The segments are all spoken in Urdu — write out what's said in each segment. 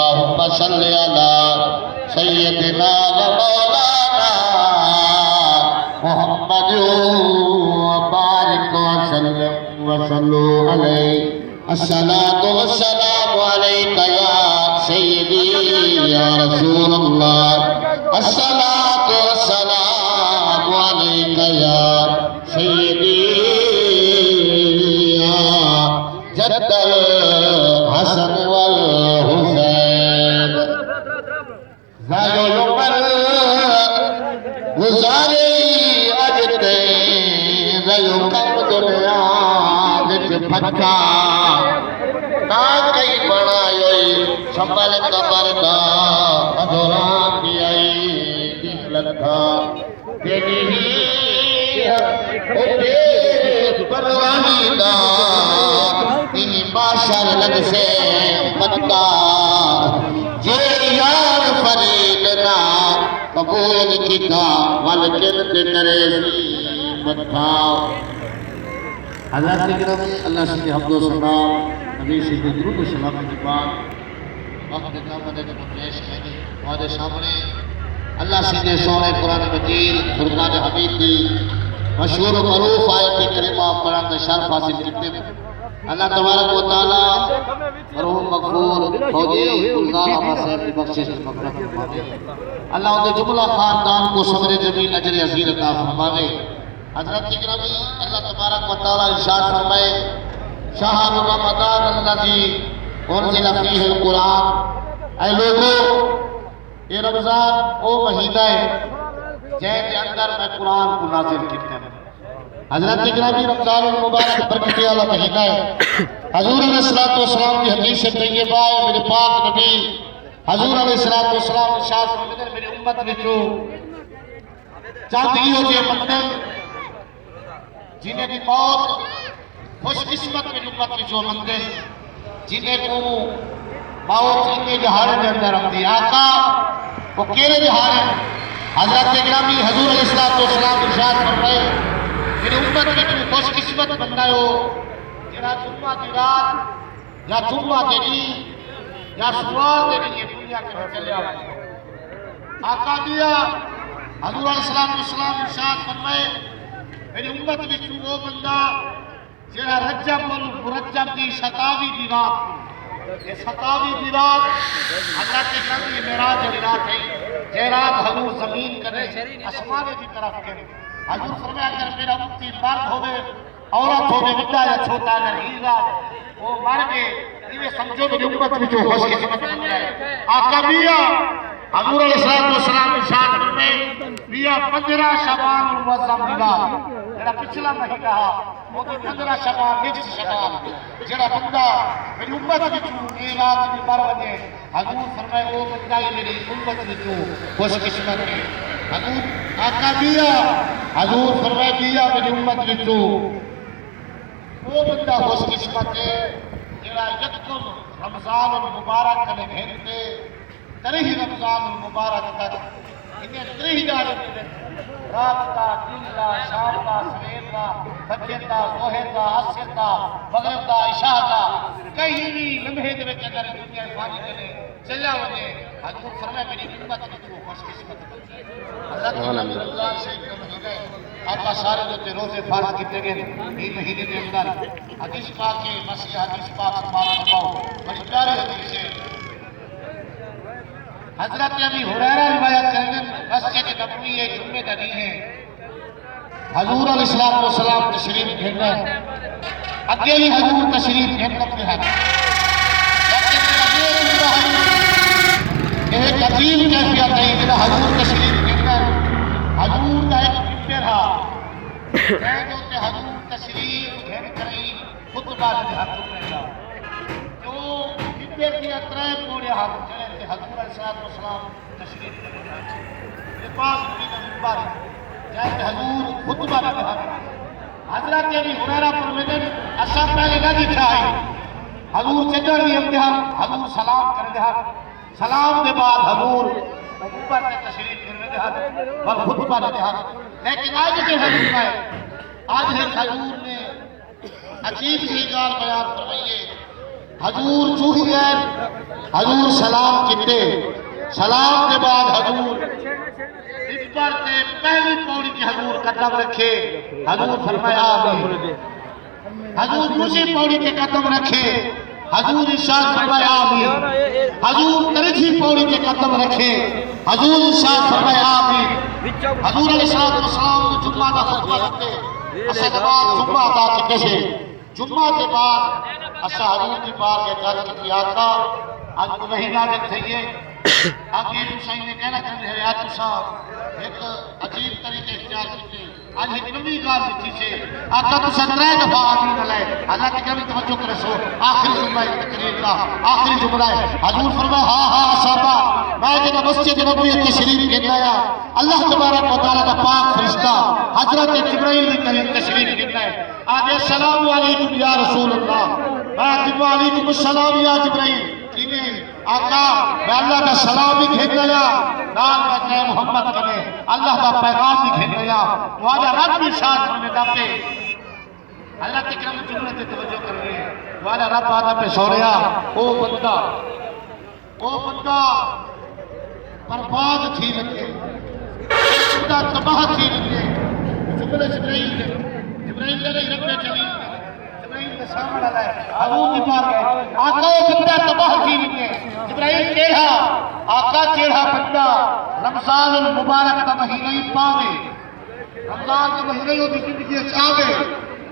اللهم صل على سيدنا ومولانا محمد وبارك وسلم وصلوا عليه الصلاة والسلام عليك يا سيدي يا رسول الله الصلاة والسلام عليك يا سيدي يا جد الحسن والحسين زايو يومر گزارے اجتے زايو کم دنیا وچ پھکا تا کئی بنایوئی سنبھل قبر دا ادھوران دی آئی دین لکھا تیری ہی پروانی دا تیری باشر لگ سے پتا جے یار فریدنا قبول کتا والکرد کرے سی مدھا حضرت اکرام اللہ سے حمد و ثنا نبی سے درود و سلام کے بعد وقت کا مدد کو پیش کریں ہمارے سامنے اللہ سیدھے سونے قرآن مجید فرقان حمید کی مشہور و معروف آیت کریمہ قرآن میں شرف حاصل کرتے ہیں اللہ تبارک و تعالی مرحوم مغفور فوجی گلزار احمد صاحب کی بخشش میں مغفرت فرمائے اللہ ان کے جملہ خاندان کو صبر جمیل اجر عظیم عطا فرمائے حضرت اکرامی اللہ تبارک و تعالی ارشاد فرمائے شہر رمضان الذی انزل فیہ القرآن اے لوگوں یہ رمضان وہ مہینہ ہے جن کے اندر میں قرآن کو نازل کرتا ہوں حضرت اکرامی رمضان المبارک برکت والا مہینہ ہے حضور علیہ السلام کی حدیث طیبہ ہے میرے پاک نبی حضور علیہ السلام ارشاد فرماتے ہیں میری امت وچوں چند ہو جے بندے جنہیں کی موت خوش قسمت میں امت وچوں بندے جنہیں کو موت انہیں جہارے دے اندر رکھتی آقا وہ کیرے جہارے حضرت اکرامی حضور علیہ السلام ارشاد فرمائے میری امت وچوں خوش قسمت بندہ ہو جڑا جمعہ دی رات یا جمعہ دی نی یا سوال دی نی دنیا کے چلے آئے آقا دیا حضور علیہ السلام ارشاد فرمائے میری امت وچوں وہ بندہ جڑا رجب المرجب دی 27 دی رات یہ 27 دی رات حضرت اکرامی معراج دی رات ہے یہ رات حضور زمین کرے آسمان کی طرف کرے حضور فرمایا اگر میرا امتی مرد ہوئے عورت ہوئے بڑا یا چھوٹا اگر ہی رات وہ مر گئے یہ سمجھو میری امت میں جو خوش قسمت بن جائے آقا میاں حضور علیہ السلام ارشاد فرمائے میاں 15 شعبان المعظم ملاد جڑا پچھلا مہینہ وہ 15 شعبان نصف شعبان جڑا بندہ میری امت وچوں اے رات دی مر وجے حضور فرمائے وہ بندہ ہی میری امت وچوں خوش قسمت ہے حضور آقا میاں حضور فرمائے میاں میری امت وچوں وہ بندہ خوش قسمت ہے جڑا یکم رمضان المبارک کنے گھنٹے ترہی رمضان المبارک تک انہیں ترہی جانے میں رات کا دن کا شام کا سویر کا فجر کا ظہر کا عصر کا مغرب کا عشاء کا کہیں بھی لمحے دے وچ اگر دنیا فانی کرے چلا وجے حضور فرمائے میری امت کی تو خوش قسمت حضرت اللہ سے مہینے آقا سارے جو روزے فرض کیتے گئے یہ مہینے کے اندر حدیث پاک کے مسیح حدیث پاک سماعت فرماؤ بڑی پیاری حدیث ہے حضرت ابی ہریرہ روایت کریں مسجد نبوی ہے جمعہ دنی ہے حضور علیہ السلام تشریف گھرنا اکیلی حضور تشریف گھرنا اپنے ہاتھ لیکن ایک عظیم کیفیت ہے کہ حضور تشریف گھرنا حضور کا ایک ممبر ہے کہ حضور تشریف گھر کریں خطبہ دے ہاتھ میں جو ممبر کی اطرائے پورے ہاتھ چلے حضور علیہ السلام تشریف کریں یہ پاس نبی کا ممبر جیسے حضور خطبہ دے ہاتھ حضرت ابی ہریرہ فرماتے ہیں اسا پہلے نہ دکھا ہے حضور چدر دی امتحان حضور سلام کر دے سلام کے بعد حضور ممبر میں تشریف کر دے اور خطبہ دے لیکن آج کے حضور میں آج حضور نے عجیب سی گال بیان فرمائیے حضور چوہی گئے حضور سلام کیتے سلام کے بعد حضور ممبر تے پہلی پوڑی کی حضور قدم رکھے حضور فرمایا آمین حضور دوسری پوڑی کے قدم رکھے حضور ارشاد فرمایا آمین حضور تیسری پوڑی کے قدم رکھے حضور ارشاد فرمایا آمین حضور علیہ السلام جمعہ کا خطبہ دیتے اسے بعد جمعہ ادا کیتے سے جمعہ کے بعد اسا حضور کی بار کے درد کی آقا آج کو نہیں نازل تھئیے آگے حسین نے کہنا کرنے ہے آج صاحب ایک عجیب طریقے اختیار کیتے آج ایک نمی گال دیتی سے آقا تو سترہ دفعہ آمین علیہ اللہ کی کرمی توجہ کرے سو آخری جمعہ تقریر کا آخری جمعہ ہے حضور فرمائے ہاں صحابہ میں جنہ مسجد نبوی تشریف کہنا ہے اللہ تبارک و تعالیٰ کا پاک فرشتہ حضرت جبرائیل بھی کریم تشریف کہنا ہے آگے السلام علیکم یا رسول اللہ میں علیکم السلام یا جبرائیل آقا میں اللہ کا سلام بھی کھیلنا یا نام کا جائے محمد کنے اللہ کا پیغام بھی کھیلنا یا وہاں رب بھی شاہد کرنے داتے اللہ کے کرم جملے تے توجہ کر رہے ہیں وہاں رب آدھا پہ سو رہا او بندہ برباد تھی لگے بندہ تباہ تھی لگے جبرائیل نے رب میں چلی جبرائیل کے سامنے آتا ہے حضور کی بات ہے آقا وہ بندہ تباہ تھی لگے جبرائیل چیڑھا آقا چیڑھا بندہ رمضان المبارک کا مہینہ پاوے رمضان کا مہینہ ہوتی زندگی چاہے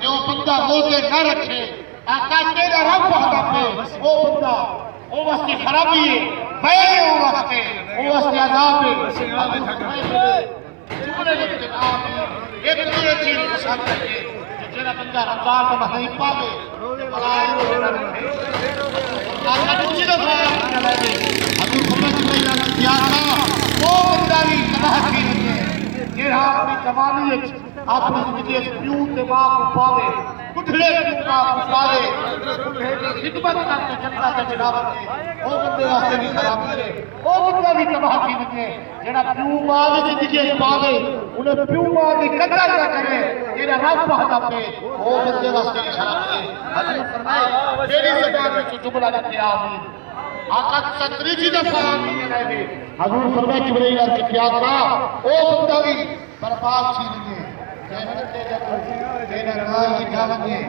کہ وہ بندہ روزے نہ رکھے آقا چیڑھا رب وحدہ پہ وہ بندہ وہ واسطے خرابی ہے بے وہ واسطے عذاب ہے جملے لکھتے آمین ایک دوئے چیز پسند کرتے جینا بندہ رمضان کا مہینہ پاوے آقا دوسری دفعہ حضور فرمائے جبرائیل کیا تھا وہ بندہ بھی تباہ کی لگے جیڑا اپنی جوانی اپنی زندگی پیو دماغ کو پاوے کٹھلے دماغ کو پاوے خدمت کرتے جنتا کے جنابت کے وہ بندے واسطے بھی خرابی ہے وہ بندہ بھی تباہ کی لگے جیڑا پیو ماں کی زندگی پاوے انہیں پیو ماں کی قدر نہ کرے جیڑا رب وحدہ پہ وہ بندے واسطے بھی خرابی ہے حضور فرمائے تیری زبان میں جملہ لکھے آمین آقا ستریجی دفعہ آمین ہے حضور فرمائے جبرائیل کی کیا تھا او بندہ بھی برباد چھی لگے تیرا نام کی دعوت ہے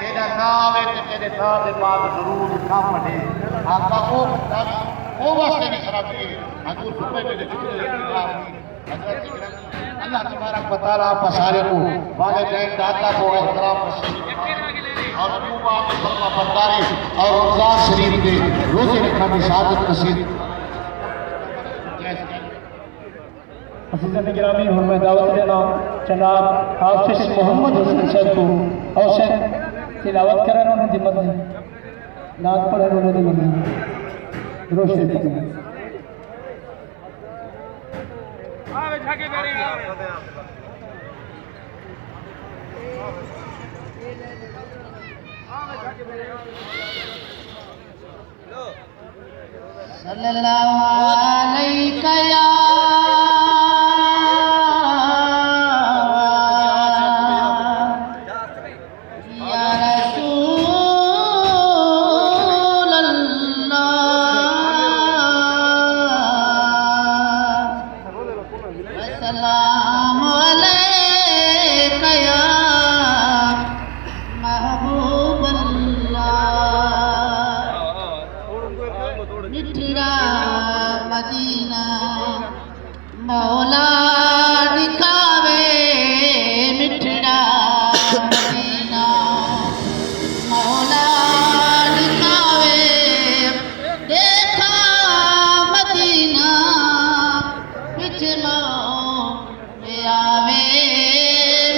تیرا نام ہے تیرے نام بعد ضرور نہ پڑھے آقا او بندہ بھی او واسطے بھی خرابی ہے حضور فرمائے میرے جبرائیل کی آمین حضرت اکرام اللہ تبارک و تعالیٰ آپ سارے کو والدین داتا کو احترام نصیب اور یوم آپ فرما برداری اور رمضان شریف کے روزے رکھنے کی سعادت نصیب عزیزان گرامی اور میں دعوت دینا جناب حافظ محمد حسین صاحب کو اور شیخ تلاوت کریں انہوں نے دمت ہے ناک پڑھیں انہوں نے دمت ہے روشتے دیتے ہیں صلی اللہ علیہ یا مولا دکھاوے مٹھڑا مدینہ مولا دکھاوے دیکھا مدینہ پچھ آوے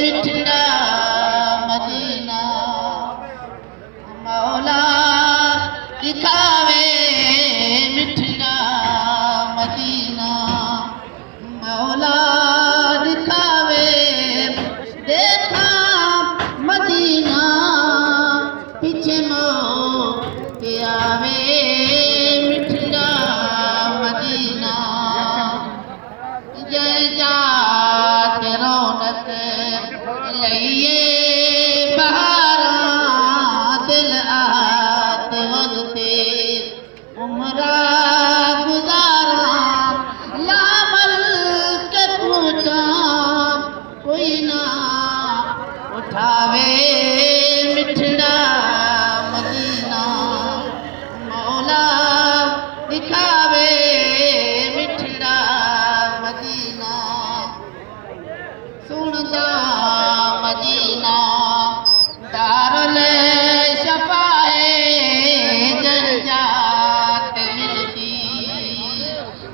مٹھڑا مدینہ مولا دکھاوے مٹھڑا مدینہ مولا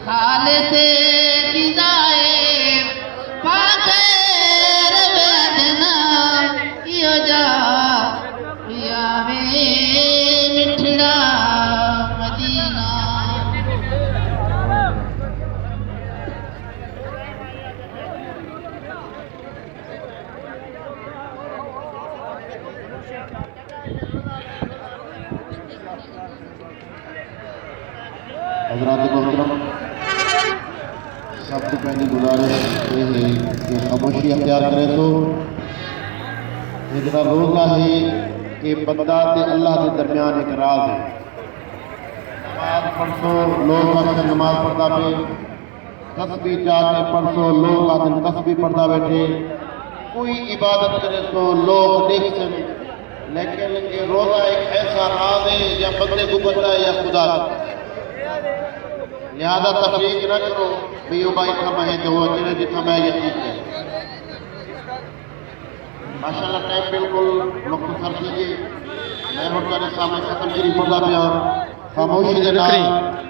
خالص غذائے پاک رویدنا یہ جا یاوے مٹھڑا مدینہ حضرات محترم، سب سے پہلی گزارش یہ ہے کہ خاموشی اختیار کرے تو اتنا روزہ ہے کہ بندہ تے اللہ کے درمیان ایک راز ہے۔ نماز پڑھو لوگ اکثر نماز پڑھتا پہ تسبیح چاہتے پڑھو لوگ آدھن تسبیح پڑھتا بیٹھے، کوئی عبادت کرے تو لوگ دیکھ سن، لیکن یہ روزہ ایک ایسا راز ہے یا بندے کو پتہ ہے یا خدا کو۔ لہذا تفریق نہ کرو بیو بھائی کم ہے جو جنہیں جتنا میں یقین ہے۔ ماشاءاللہ ٹائم بالکل مختصر کیجیے، میں مطلب سامنے ختم شریف پڑھتا پیا، خاموشی کے نال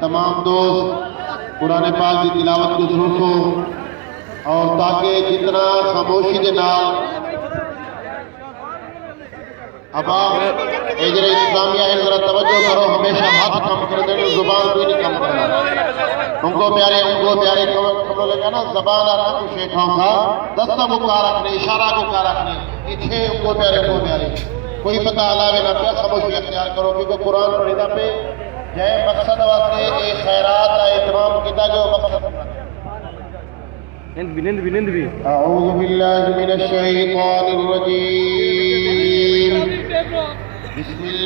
تمام دوست قرآن پاک کی تلاوت کو ضرور ہو، اور تاکہ جتنا خاموشی کے نال اب آپ اجر اسلامیہ ہے ذرا توجہ کرو، ہمیشہ ہاتھ کم کر دینے، زبان کوئی نہیں کم کرنا۔ ان کو پیارے کمروں لگا نا زبان آنا کو شیخوں کا دستہ کو کہا رکھنے، اشارہ کو کہا رکھنے، پیچھے ان کو پیارے کوئی پتہ علاوے نہ پہ خاموشی اختیار کرو، کیونکہ قرآن پڑھنا پہ جائے مقصد واسطے ایک خیرات کا اہتمام کیتا جو مقصد اعوذ باللہ من الشیطان الرجیم بسم اللہ